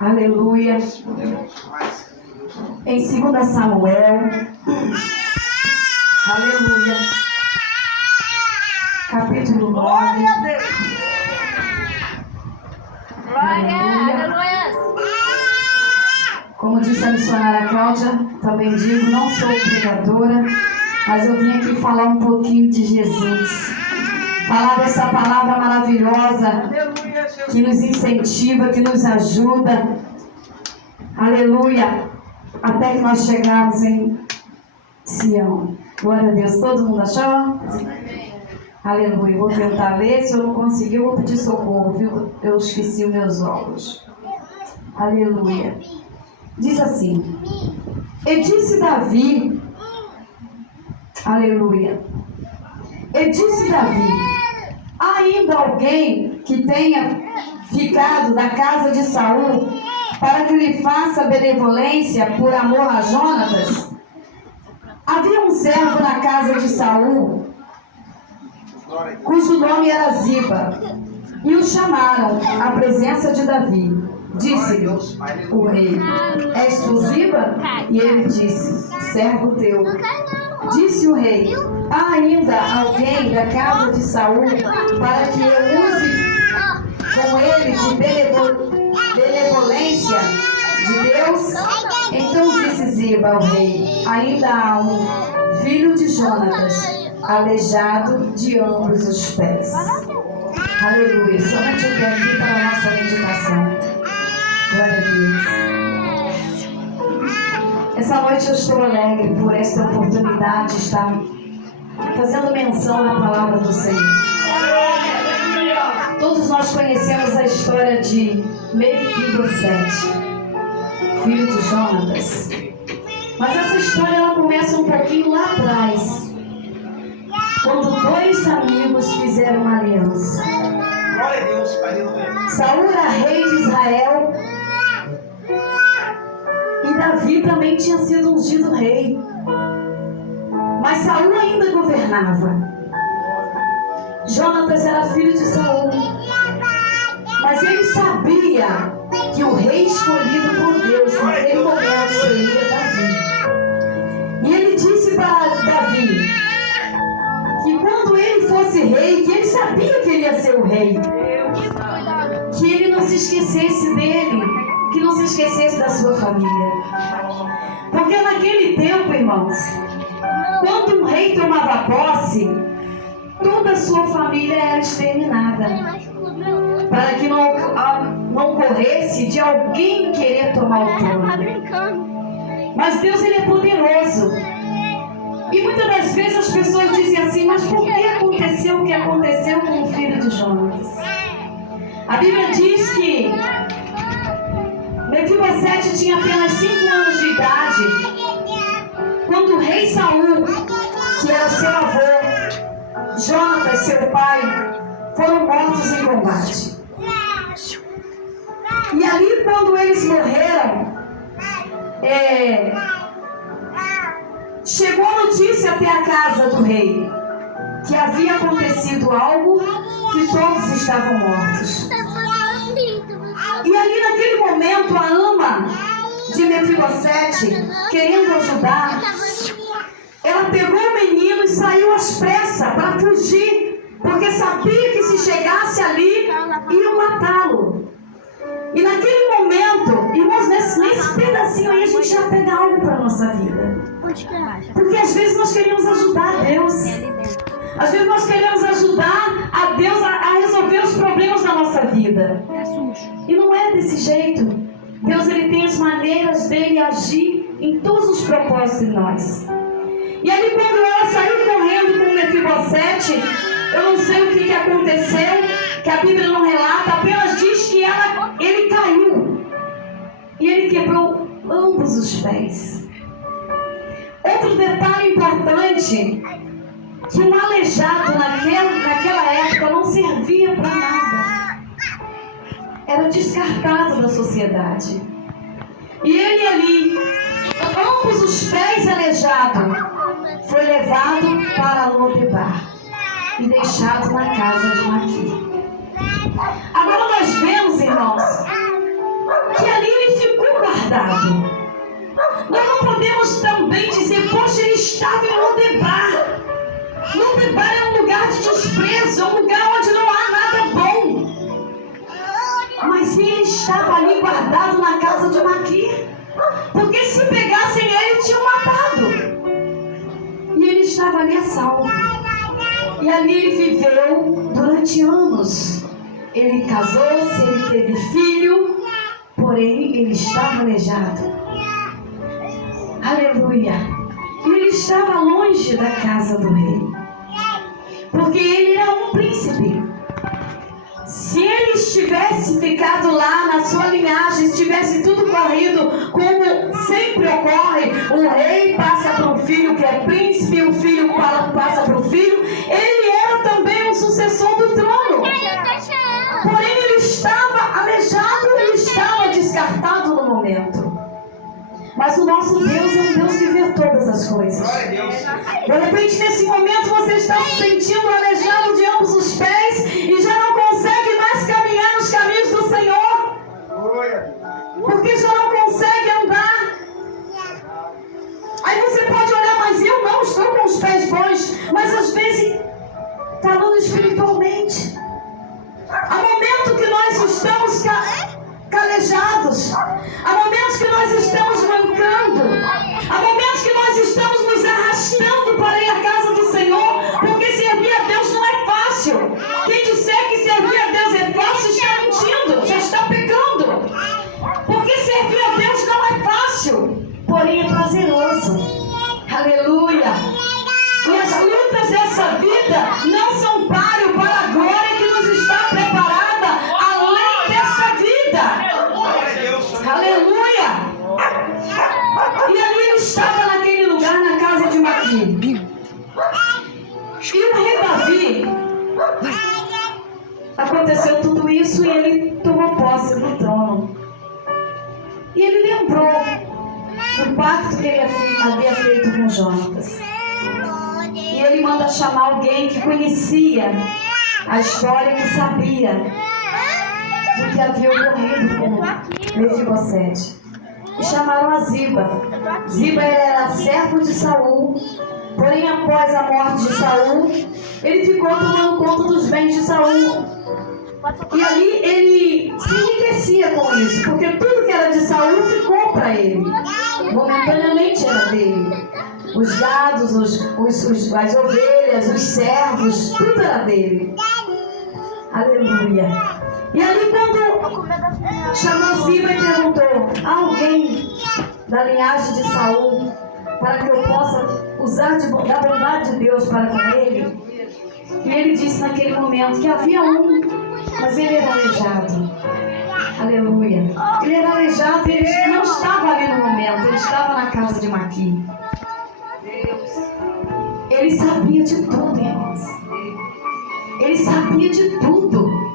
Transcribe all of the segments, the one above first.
Aleluia. Em 2 Samuel. Aleluia. Capítulo 9. Aleluia. Como disse a missionária Cláudia, também digo, não sou pregadora, mas eu vim aqui falar um pouquinho de Jesus. Falar dessa palavra maravilhosa que nos incentiva, que nos ajuda. Aleluia. Até que nós chegamos em Sião. Glória a Deus. Todo mundo achou? Aleluia. Vou tentar ler. Se eu não conseguir, eu vou pedir socorro, viu? Eu esqueci os meus óculos. Aleluia. Diz assim: e disse Davi, aleluia, e disse Davi: há ainda alguém que tenha ficado da casa de Saul para que lhe faça benevolência por amor a Jonatas? Havia um servo na casa de Saul, cujo nome era Ziba, e o chamaram à presença de Davi. Disse-lhe o rei: és tu Ziba? E ele disse: servo teu. Disse o rei: há ainda alguém da casa de Saul para que eu use com ele de benevolência de Deus? Então disse Ziba ao rei: ainda há um filho de Jonatas, aleijado de ambos os pés. Aleluia. Somente eu tenho aqui para a nossa meditação. Glória a Deus. Essa noite eu estou alegre por esta oportunidade de estar fazendo menção na palavra do Senhor. Todos nós conhecemos a história de Mefibosete, filho de Jonatas. Mas essa história ela começa um pouquinho lá atrás, quando dois amigos fizeram uma aliança. Glória a Deus, aleluia. Saul era rei de Israel e Davi também tinha sido ungido rei. Mas Saul ainda governava. Jonatas era filho de Saul, mas ele sabia que o rei escolhido por Deus naquele momento seria Davi. E ele disse para Davi que quando ele fosse rei, que ele sabia que ele ia ser o rei, que ele não se esquecesse dele, que não se esquecesse da sua família. Porque naquele tempo, irmãos, quando um rei tomava posse, toda a sua família era exterminada, para que não corresse de alguém querer tomar o trono. Mas Deus, ele é poderoso. E muitas das vezes as pessoas dizem assim: mas por que aconteceu o que aconteceu com o filho de Jonatas? A Bíblia diz que Mefibosete tinha apenas 5 anos de idade quando o rei Saul, que era seu avô, Jonatas, seu pai, foram mortos em combate. E ali, quando eles morreram, chegou a notícia até a casa do rei que havia acontecido algo, que todos estavam mortos. E ali naquele momento a ama de Mefibosete, querendo ajudar, ela pegou o menino e saiu às pressas para fugir, porque sabia que se chegasse ali iam matá-lo. E naquele momento, irmãos, nesse pedacinho aí a gente já pega algo para a nossa vida. Porque às vezes nós queremos ajudar a Deus. Às vezes nós queremos ajudar a Deus a resolver os problemas da nossa vida. E não é desse jeito. Deus, ele tem as maneiras dele agir em todos os propósitos de nós. E ali quando ela saiu correndo com Mefibosete, eu não sei o que aconteceu, que a Bíblia não relata, apenas diz que ele caiu. E ele quebrou ambos os pés. Outro detalhe importante, que um aleijado naquela época não servia para nada. Era descartado da sociedade. E ele ali, ambos os pés aleijados, foi levado para Lodebar e deixado na casa de Maquir. Agora nós vemos, irmãos, guardado. Nós não podemos também dizer, poxa, ele estava em Lodebar. Lodebar é um lugar de desprezo, é um lugar onde não há nada bom. Mas ele estava ali guardado na casa de Maquir, porque se pegassem ele, tinham matado. E ele estava ali a salvo. E ali ele viveu durante anos. Ele casou-se, ele teve filho, porém ele estava aleijado. Aleluia. E ele estava longe da casa do rei, porque ele era um príncipe. Se ele tivesse ficado lá na sua linhagem, se tivesse tudo corrido como sempre ocorre, o rei passa para o filho que é príncipe, o filho passa para o filho, ele era também um sucessor do trono. Porém ele estava aleijado, ele estava descartado no momento. Mas o nosso Deus é um Deus que vê todas as coisas. De repente, nesse momento, você está se sentindo aleijado de ambos os pés e já não consegue mais caminhar nos caminhos do Senhor, porque já não consegue andar. Aí você pode olhar, mas eu não estou com os pés bons. Mas às vezes, falando espiritualmente, há momentos que nós estamos calejados, há momentos que nós estamos mancando, há momentos que nós estamos nos arrastando para ir à casa do Senhor, porque servir a Deus não é fácil. Quem disser que servir a Deus é fácil está mentindo, já está pecando, porque servir a Deus não é fácil, porém é prazeroso. Aleluia. E as lutas dessa vida não são páreo para a glória que nos está preparada além dessa vida. Aleluia! E ali ele estava naquele lugar, na casa de Maquir. E o rei Davi, aconteceu tudo isso e ele tomou posse do trono. E ele lembrou do pacto que ele havia feito com Jonatas. E ele manda chamar alguém que conhecia a história, que sabia do que havia ocorrido com Mefibosete. E chamaram a Ziba. Ziba era servo de Saul, porém após a morte de Saul, ele ficou tomando conta dos bens de Saul. E ali ele se enriquecia com isso, porque tudo que era de Saul ficou para ele. Momentaneamente era dele. Os gados, as ovelhas, os servos, tudo era dele. Aleluia. E ali quando chamou Ziba e perguntou, há alguém da linhagem de Saul para que eu possa usar da bondade de Deus para com ele? E ele disse naquele momento que havia um, mas ele era aleijado. Aleluia. Ele era aleijado e ele não estava ali no momento, ele estava na casa de Maquir. Ele sabia de tudo, irmãos. Ele sabia de tudo.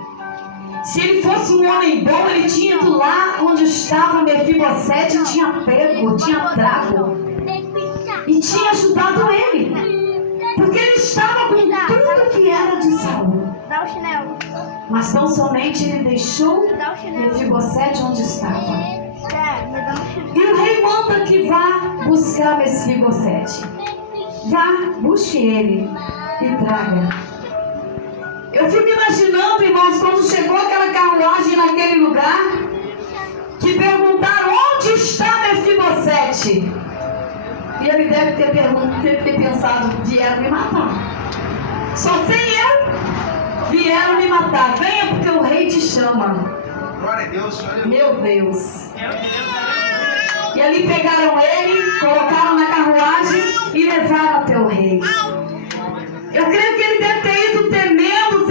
Se ele fosse um homem bom, ele tinha ido lá onde estava Mefibosete, tinha pego, tinha trago e tinha ajudado ele, porque ele estava com tudo que era de Saul. Mas tão somente ele deixou Mefibosete onde estava. E o rei manda que vá buscar Mefibosete. Vá, busque ele e traga. Eu fico imaginando, irmãos, quando chegou aquela carruagem naquele lugar, que perguntaram onde está Mefibosete. E ele deve ter pensado, vieram me matar. Só tem eu? Vieram me matar. Venha porque o rei te chama. Glória a Deus. Meu Deus. E ali pegaram ele, colocaram na carruagem e levaram até o rei. Eu creio que ele deve ter ido tremendo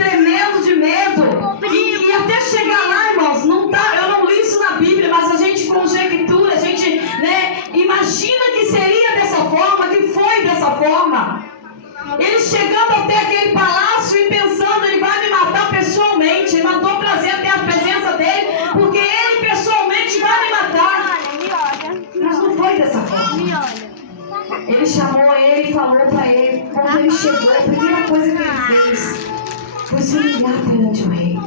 de medo. E até chegar lá, irmãos, eu não li isso na Bíblia, mas a gente conjectura, a gente imagina que seria dessa forma, que foi dessa forma. Ele chegando até aquele palácio e pensando, ele vai me matar pessoalmente. Ele mandou trazer até a presença dele, porque ele pessoalmente vai me matar. Mas não foi dessa forma. Ele chamou ele e falou para ele. Quando ele chegou, a primeira coisa que ele fez foi se humilhar perante o rei.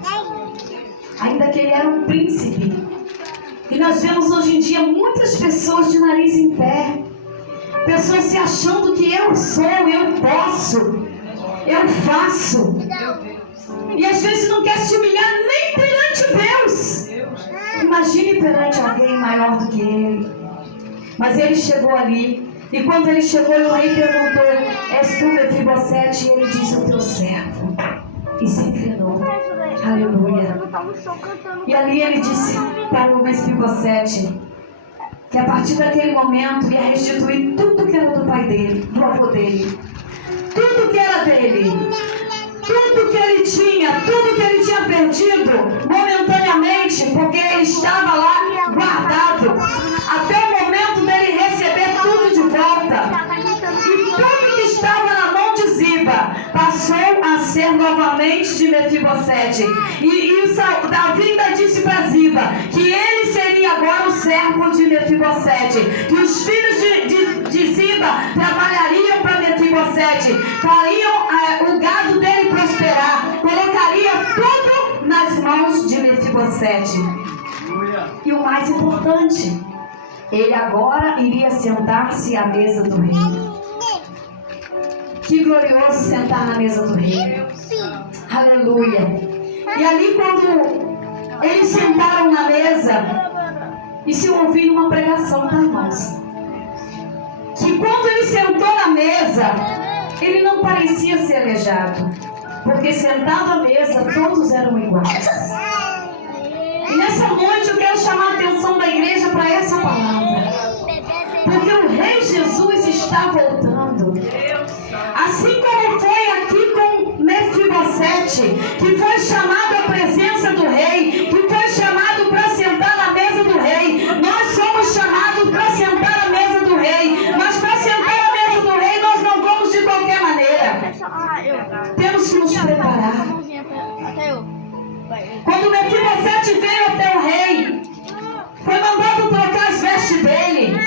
Ainda que ele era um príncipe, E nós vemos hoje em dia muitas pessoas de nariz em pé. Pessoas se achando que eu sou, eu posso, eu faço. E às vezes não quer se humilhar nem perante Deus. Imagine perante alguém maior do que ele. Mas ele chegou ali. E quando ele chegou, o rei perguntou: és tu, Mefibosete? E ele disse: o teu servo. E se inclinou. Aleluia. E ali ele disse para o Mefibosete que a partir daquele momento ia restituir tudo que era do pai dele, do avô dele. Tudo que era dele. Tudo que ele tinha, tudo que ele tinha perdido momentaneamente, porque ele estava lá guardado, até o momento dele receber tudo de volta. E tudo que estava na mão de Ziba passou a ser novamente de Mefibosete. E Davi ainda disse para Ziba que ele seria agora o servo de Mefibosete, que os filhos de Ziba trabalhariam para Mefibosete, fariam o gado dele prosperar, colocaria tudo nas mãos de Mefibosete. E o mais importante, ele agora iria sentar-se à mesa do rei. Que glorioso sentar na mesa do rei. Aleluia. E ali quando eles sentaram na mesa, e se ouviu uma pregação, tá, irmãos? Que quando ele sentou na mesa, ele não parecia ser aleijado, porque sentado à mesa todos eram iguais. E nessa noite eu quero chamar a atenção da igreja para essa palavra, porque o Rei Jesus está voltando. Assim como foi aqui com Mefibosete, que foi chamado à presença do rei, que foi chamado para sentar na mesa do rei. Nós somos chamados para sentar à mesa do rei, mas para sentar à mesa do rei nós não vamos de qualquer maneira. Temos que nos preparar. Quando Mefibosete veio até o rei, foi mandado trocar as vestes dele,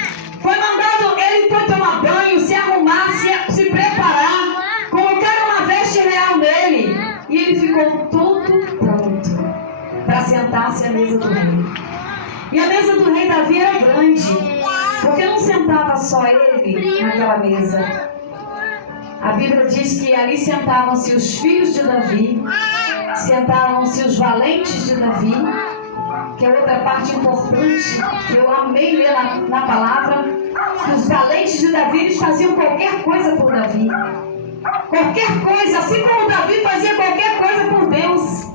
ele foi tomar banho, se arrumar, se preparar, colocar uma veste real nele, e ele ficou todo pronto para sentar-se à mesa do rei. E a mesa do rei Davi era grande, porque não sentava só ele naquela mesa. A Bíblia diz que ali sentavam-se os filhos de Davi, sentavam-se os valentes de Davi, que é outra parte importante que eu amei ler na palavra, que os valentes de Davi, eles faziam qualquer coisa por Davi. Qualquer coisa, assim como Davi fazia qualquer coisa por Deus,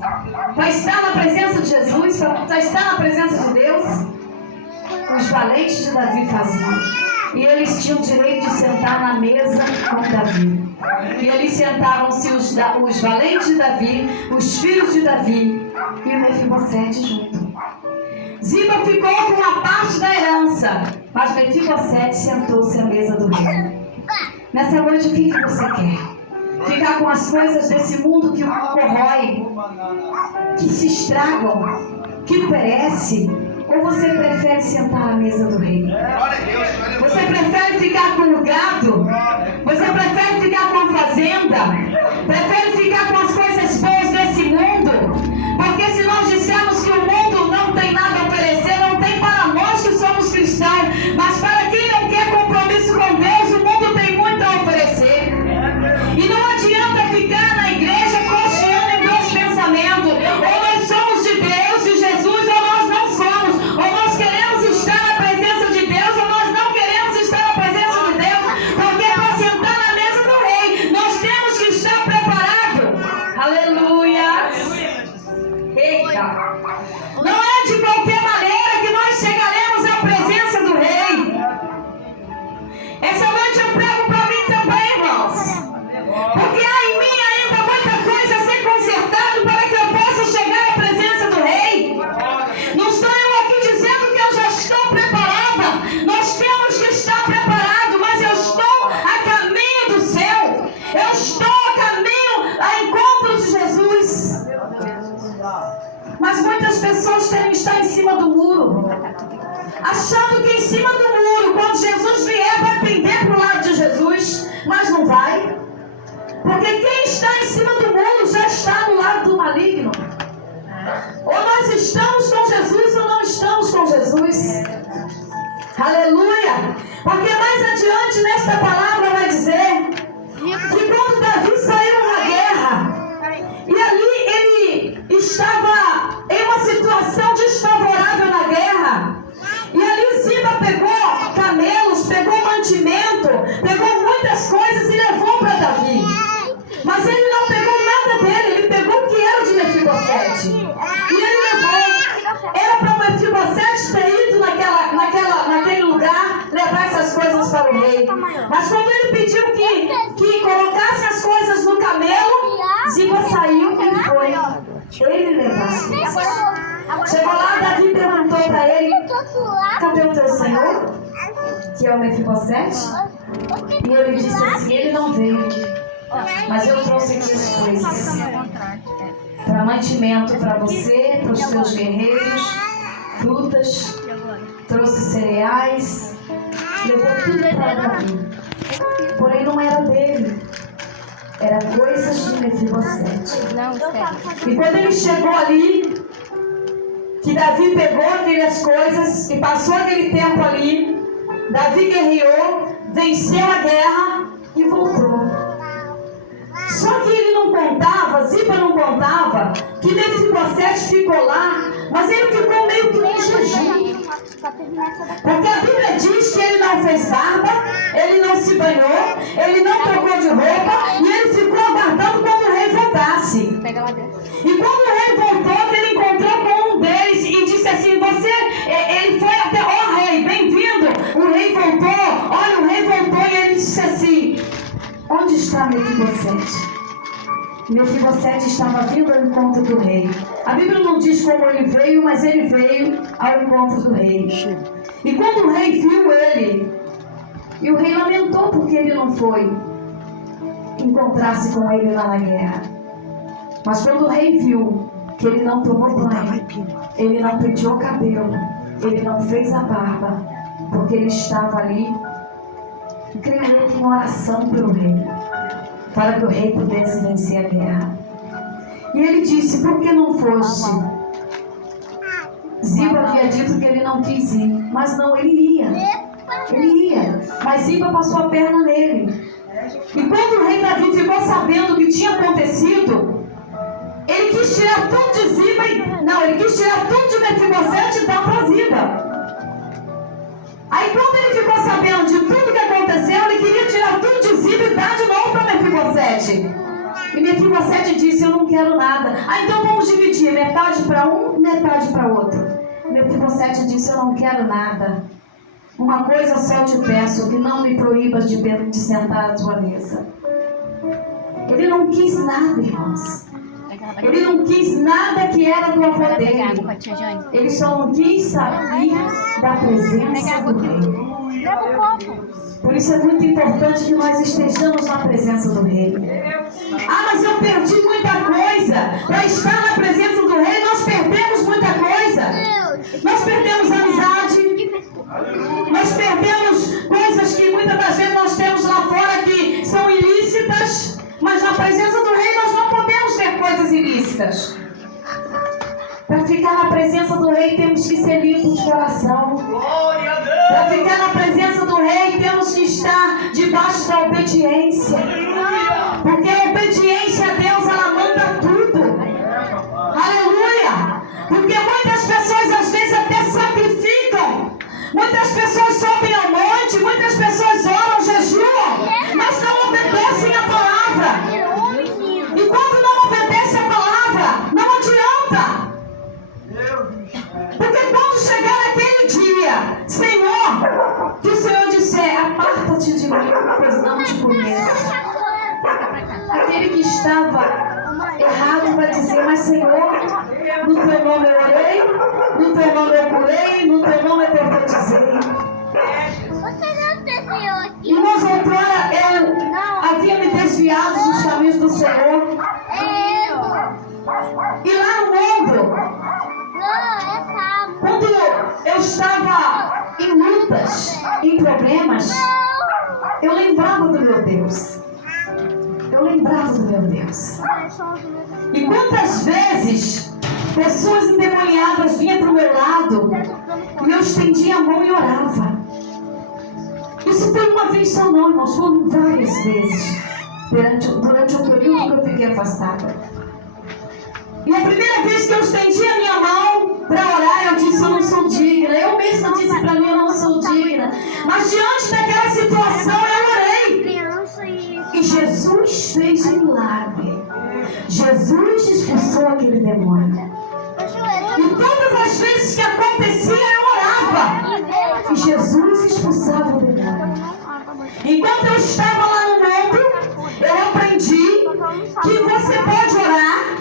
para estar na presença de Jesus, para estar na presença de Deus. Os valentes de Davi faziam. E eles tinham o direito de sentar na mesa com Davi. E ali sentavam-se os valentes de Davi, os filhos de Davi e o Mefibosete junto. Ziba ficou com uma parte da herança, mas Mefibosete sentou-se à mesa do rei. Nessa noite, o que você quer? Ficar com as coisas desse mundo que corrói, que se estragam, que perece? Ou você prefere sentar à mesa do rei? Você prefere ficar com o gado? Você prefere ficar com a fazenda? Prefere ficar com as coisas boas desse mundo? Porque se nós dissermos que o mundo não tem nada a oferecer, não tem para nós que somos cristãos, mas para quem não quer compromisso com Deus, o mundo tem muito a oferecer. E não adianta ficar na igreja cocheando em dois pensamentos: ou nós somos de Deus, de Jesus, ou nós não somos. Ou nós queremos estar na presença de Deus, ou nós não queremos estar na presença de Deus. Porque para sentar na mesa do rei, nós temos que estar preparados. Aleluia. Eita. Não é de qualquer maneira que nós chegaremos à presença do rei. Essa noite eu prego para mim também, irmãos. Porque há em mim ainda muita coisa a ser consertada para que eu possa chegar à presença do rei. Não estou eu aqui dizendo que eu já estou preparada. Nós temos que estar preparados, mas eu estou a caminho do céu. Eu estou a caminho a encontro de Jesus. Mas muitas pessoas querem estar em cima do muro, achando que em cima do muro, quando Jesus vier, vai pender para o lado de Jesus, mas não vai. Porque quem está em cima do muro já está no lado do maligno. Ou nós estamos com Jesus ou não estamos com Jesus. Aleluia! Porque mais adiante nesta palavra vai dizer que quando Davi saiu na guerra, e ali ele estava em uma situação desfavorável na guerra, e ali Ziba pegou camelos, pegou mantimento, pegou muitas coisas e levou para Davi. Mas ele não pegou nada dele, ele pegou o que era de Mefibosete. E ele levou. Era para Mefibosete ter ido naquele lugar levar essas coisas para o rei. Mas quando ele pediu que colocasse as coisas no camelo, Ziba saiu e foi. Ele levasse. Chegou lá, Davi perguntou para ele: cadê o teu senhor? Que é o Mefibosete? E ele disse assim: ele não veio, mas eu trouxe aqui as coisas para mantimento para você, para os teus guerreiros, frutas, trouxe cereais, levou tudo para Davi. Porém não era dele, era coisas de Mefibosete. E quando ele chegou ali, que Davi pegou aquelas coisas e passou aquele tempo ali, Davi guerreou, venceu a guerra e voltou. Só que ele não contava, Ziba não contava, que Mefibosete ficou lá, mas ele ficou meio que em jejum. Porque a Bíblia diz que ele não fez barba, ele não se banhou, ele não trocou de roupa, e ele ficou aguardando quando o rei voltasse. E quando o rei voltou, ele encontrou com um deles e disse assim: ele foi até, ó rei, bem-vindo, o rei voltou, olha, o rei voltou, e ele disse assim: onde está Mefibosete? Mefibosete estava vindo ao encontro do rei. A Bíblia não diz como ele veio, mas ele veio ao encontro do rei. E quando o rei viu ele, e o rei lamentou porque ele não foi encontrar-se com ele lá na guerra. Mas quando o rei viu que ele não tomou banho, ele não penteou o cabelo, ele não fez a barba, porque ele estava ali, creio que em oração pelo rei, para que o rei pudesse vencer a guerra. E ele disse: por que não foste? Ziba havia dito que ele não quis ir, mas não, ele ia. Ele ia, mas Ziba passou a perna nele. E quando o rei Davi ficou sabendo o que tinha acontecido, ele quis tirar tudo de Ziba, ele quis tirar tudo de Mefibosete e dar para Ziba. Aí quando ele ficou sabendo de tudo que aconteceu, ele queria tirar tudo de Ziba e dar de novo para Mefibosete. E Mefibosete disse: eu não quero nada. Então vamos dividir, metade para um, metade para outro. Mefibosete disse: eu não quero nada. Uma coisa só eu te peço, que não me proíbas de sentar à tua mesa. Ele não quis nada, irmãos. Ele não quis nada que era do avô dele. Ele só não quis sair da presença do rei. Por isso é muito importante que nós estejamos na presença do rei. Ah, mas eu perdi muita coisa. Para estar na presença do rei, nós perdemos muita coisa. Nós perdemos amizade. Nós perdemos coisas que muitas das vezes nós temos lá fora que são ilícitas. Mas na presença do rei nós não podemos ter coisas ilícitas. Para ficar na presença do rei temos que ser limpos de coração. Para ficar na presença do rei temos que estar debaixo da obediência. Porque a obediência a Deus, ela manda tudo. Aleluia! Porque muitas pessoas às vezes até sacrificam. Muitas pessoas sobem ao monte, muitas pessoas oram, jejuam, mas não obedecem a palavra. E quando não obedece a palavra, não adianta. Porque quando chegar aquele dia, Senhor, que o Senhor disser: aparta-te de mim, pois não te conheço. Aquele que estava errado vai dizer: mas Senhor, no teu nome eu orei, no teu nome eu curei, no teu nome eu profetizei. Irmãos, outrora eu havia me desviado dos caminhos do Senhor. E lá no mundo, quando eu estava em lutas, em problemas, eu lembrava do meu Deus. Eu lembrava do meu Deus. E quantas vezes pessoas endemoniadas vinham para o meu lado e eu estendia a mão e orava. Isso foi uma vez só não, irmãos, foram várias vezes. Durante um período que eu fiquei afastada. E a primeira vez que eu estendi a minha mão para orar, eu disse, eu não sou digna. Eu mesma disse para mim, eu não sou digna. Mas diante daquela situação, eu orei. E Jesus fez um milagre. Jesus expulsou aquele demônio. E todas as vezes que acontecia, eu orava. E Jesus expulsava o demônio. Enquanto eu estava lá no mundo, eu aprendi que você pode orar,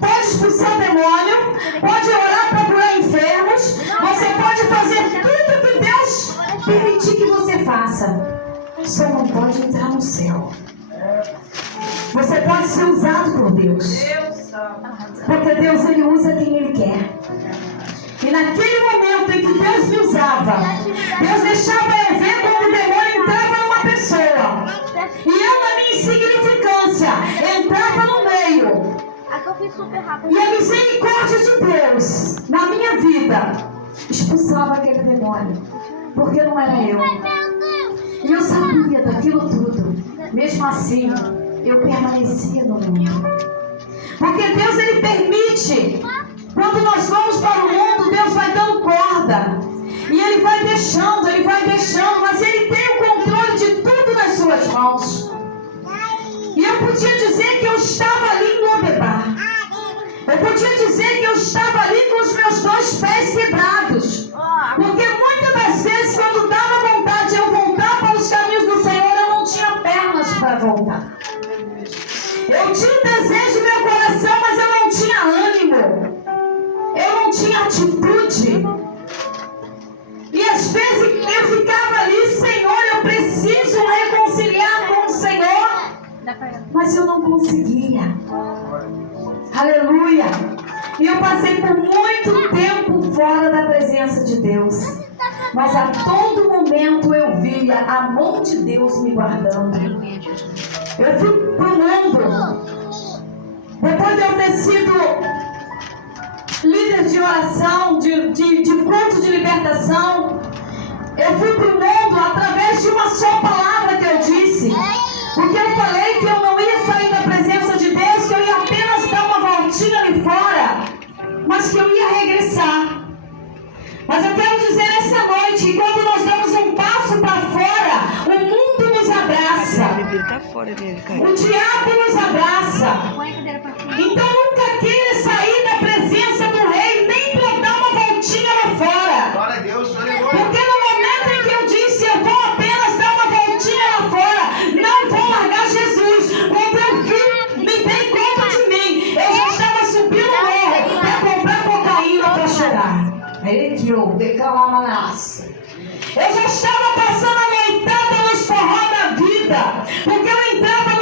pode expulsar demônio, pode orar para curar enfermos, você pode fazer tudo que Deus permitir que você faça. Só não pode entrar no céu. Você pode ser usado por Deus. Porque Deus, Ele usa quem Ele quer. E naquele momento em que Deus me usava, Deus deixava eu ver quando o demônio entrava numa pessoa. E eu, na minha insignificância, entrava no meio. E a misericórdia de Deus, na minha vida, expulsava aquele demônio. Porque não era eu. E eu sabia daquilo tudo. Mesmo assim, eu permanecia no mundo. Porque Deus, Ele permite. Quando nós vamos para o mundo, Deus vai dando corda. E Ele vai deixando, mas Ele tem o controle de tudo nas suas mãos. E eu podia dizer que eu estava ali em Lodebar. Eu podia dizer que eu estava ali com os meus 2 pés quebrados. Porque muitas das vezes, quando dava vontade de eu voltar para os caminhos do Senhor, eu não tinha pernas para voltar. Eu tinha um desejo no meu coração, mas eu não tinha ânimo. Eu não tinha atitude. E às vezes eu ficava ali, Senhor, eu preciso reconciliar com o Senhor. Mas eu não conseguia. Aleluia. E eu passei por muito tempo fora da presença de Deus. Mas a todo momento eu via a mão de Deus me guardando. Eu fui para o mundo. Depois de eu ter sido líder de oração, de culto de libertação, eu fui para o mundo através de uma só palavra que eu disse. Porque eu falei que eu não ia sair da presença de Deus, que eu ia apenas dar uma voltinha ali fora, mas que eu ia regressar. Mas eu quero dizer essa noite que quando nós damos um passo para fora, o mundo nos abraça. O diabo nos abraça. Então nunca queira sair da presença do Rei, nem para dar uma voltinha lá fora. Glória a Deus, porque no momento em que eu disse, eu vou apenas dar uma voltinha lá fora, não vou largar Jesus. Quando eu vi, me dei conta de mim, eu já estava subindo o morro para comprar cocaína para chorar. Ele que eu declarar manas. Eu já estava passando a noitada nos forró da vida, porque eu entrava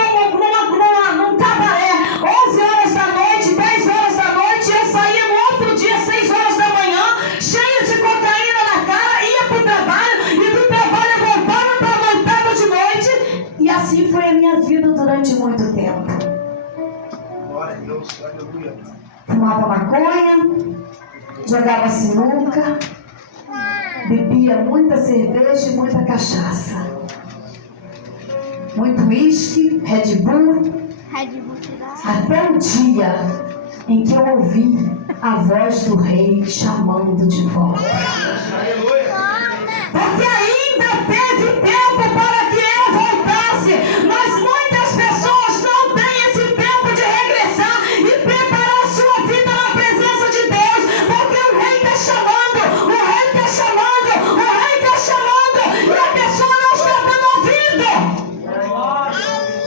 num cabaré, 11 horas da noite, 10 horas da noite, e eu saía no outro dia, 6 horas da manhã, cheia de cocaína na cara, ia para o trabalho, e do trabalho eu voltava para a noitada de noite, e assim foi a minha vida durante muito tempo. Glória a Deus, aleluia. Fumava maconha, jogava sinuca, bebia muita cerveja e muita cachaça. Muito uísque, Red Bull. Até o dia em que eu ouvi a voz do Rei chamando de volta. Aleluia. Porque ainda teve tempo para que eu voltasse, mas muitas pessoas não têm esse tempo de regressar e preparar a sua vida na presença de Deus, porque o Rei está chamando, o Rei está chamando, o Rei está chamando, e a pessoa não está dando ouvido.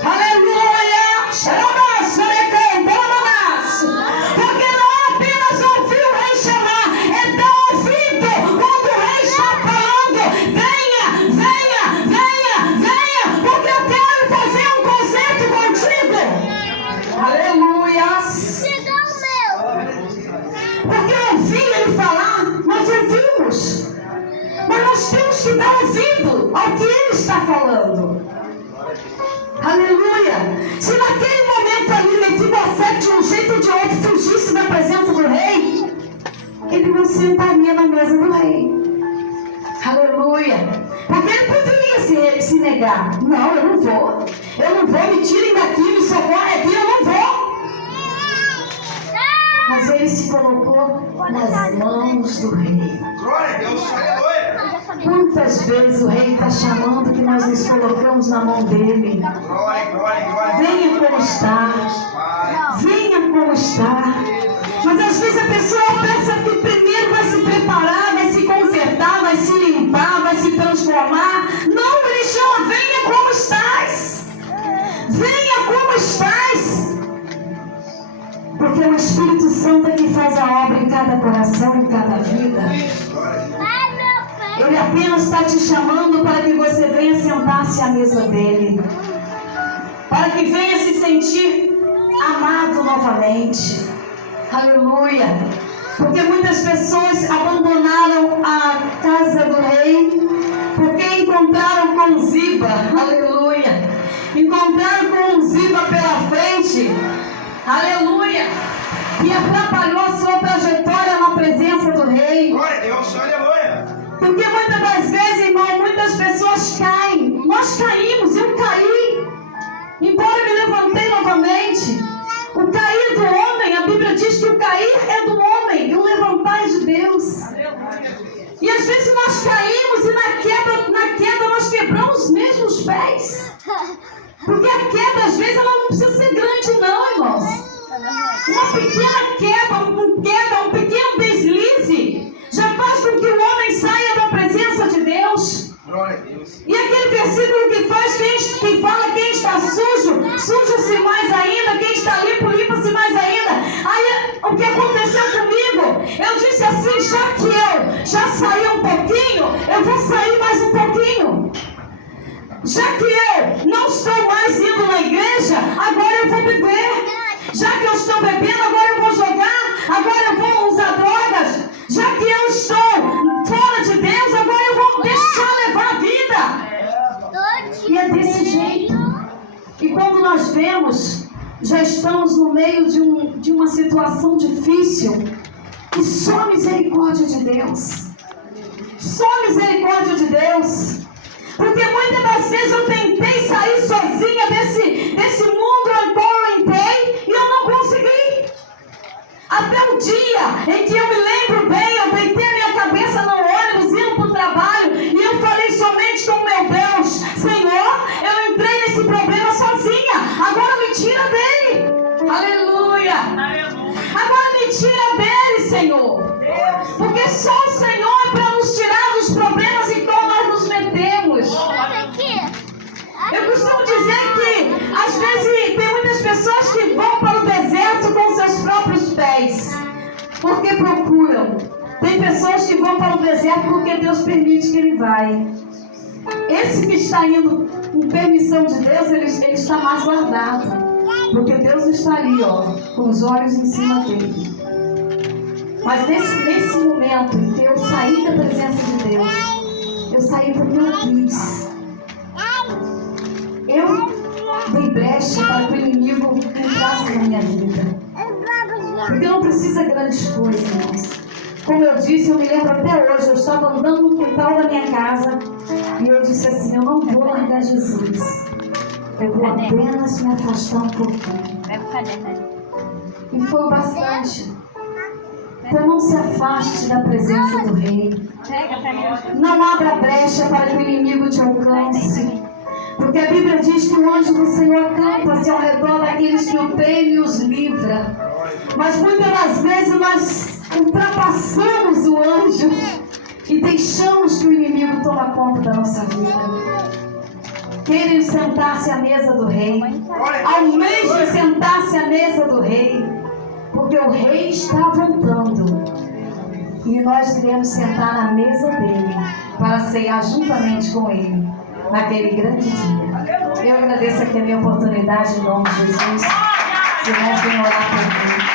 Aleluia! Porque não é apenas ouvir o Rei chamar, é dar ouvido quando o Rei está falando. Venha, venha, venha, venha, porque eu quero fazer um concerto contigo. Aleluia! Porque ouvir Ele falar, nós ouvimos, mas nós temos que dar ouvido ao que Ele está falando. Aleluia! Se naquele momento ali Mefibosete de um jeito ou de outro fugisse da presença do Rei, ele não sentaria na mesa do Rei. Aleluia! Porque ele poderia se negar. Não, eu não vou. Eu não vou, me tirem daqui, me socorrem aqui, eu não vou. Mas ele se colocou nas mãos do rei. Glória a Deus, aleluia. Quantas vezes o rei está chamando que nós nos colocamos na mão dele? Glória, glória, glória. Venha como está. Venha como está. Mas às vezes a pessoa pensa que primeiro vai se preparar, vai se consertar, vai se limpar, vai se transformar. Não, ele chama, venha como estás. Venha como estás. Porque é o Espírito Santo que faz a obra em cada coração, em cada vida. Ele apenas está te chamando para que você venha sentar-se à mesa dele. Para que venha se sentir amado novamente. Aleluia. Porque muitas pessoas abandonaram a casa do rei porque encontraram com Ziba. Aleluia. Encontraram com Ziba pela frente. Aleluia. E atrapalhou a sua trajetória na presença do rei. Glória a Deus, aleluia. Porque muitas das vezes, irmão, muitas pessoas caem. Nós caímos, eu caí. Embora eu me levantei novamente. O cair do homem, a Bíblia diz que o cair é do homem e o levantar é de Deus. E às vezes nós caímos e na queda nós quebramos mesmo os pés. Porque a queda, às vezes, ela não precisa ser grande, não, irmãos. Uma pequena queda, um pequeno deslize, já faz com que o homem saia da presença de Deus. Glória a Deus. E aquele versículo que fala quem está sujo, suja-se mais ainda, quem está limpo, limpa-se mais ainda. Aí, o que aconteceu comigo? Eu disse assim, já que eu já saí um pouquinho, eu vou sair mais um pouquinho. Já que eu não estou mais indo na igreja, agora eu vou beber. Já que eu estou bebendo, agora eu vou jogar. Agora eu vou usar drogas. Já que eu estou fora de Deus, agora eu vou deixar levar a vida. E é desse jeito. E quando nós vemos, já estamos no meio de uma situação difícil. E só a misericórdia de Deus. Só a misericórdia de Deus. Porque muitas das vezes eu tentei sair sozinha desse mundo no qual eu entrei e eu não consegui. Até o dia em que eu me lembro bem, eu deitei a minha cabeça no ônibus indo para o trabalho e eu falei somente com meu Deus: Senhor, eu entrei nesse problema sozinha, agora me tira dele. Aleluia. Agora me tira dele, Senhor. Porque só o Senhor é para nos tirar dos problemas em qual nós nos metemos. Eu costumo dizer que às vezes tem muitas pessoas que vão para o deserto com seus próprios pés, porque procuram. Tem pessoas que vão para o deserto porque Deus permite que ele vai. Esse que está indo com permissão de Deus, ele está mais guardado, porque Deus está ali, com os olhos em cima dele. Mas nesse momento em que eu saí da presença de Deus, eu saí porque eu quis. Eu dei brecha para que o inimigo entrasse na minha vida. Porque não precisa grandes coisas, irmãos. Como eu disse, eu me lembro até hoje, eu estava andando no quintal da minha casa e eu disse assim: eu não vou largar Jesus. Eu vou apenas me afastar um pouquinho. E foi bastante. Então não se afaste da presença do Rei. Não abra brecha para que o inimigo te alcance. Porque a Bíblia diz que o anjo do Senhor acampa-se ao redor daqueles que o temem e os livra. Mas muitas das vezes nós ultrapassamos o anjo e deixamos que o inimigo tome conta da nossa vida. Querem sentar-se à mesa do Rei. Almejem sentar-se à mesa do Rei. Porque o Rei está voltando. E nós iremos sentar na mesa dele para ceiar juntamente com ele naquele grande dia. Eu agradeço aqui a minha oportunidade em nome de Jesus. Se nós vamos orar por mim.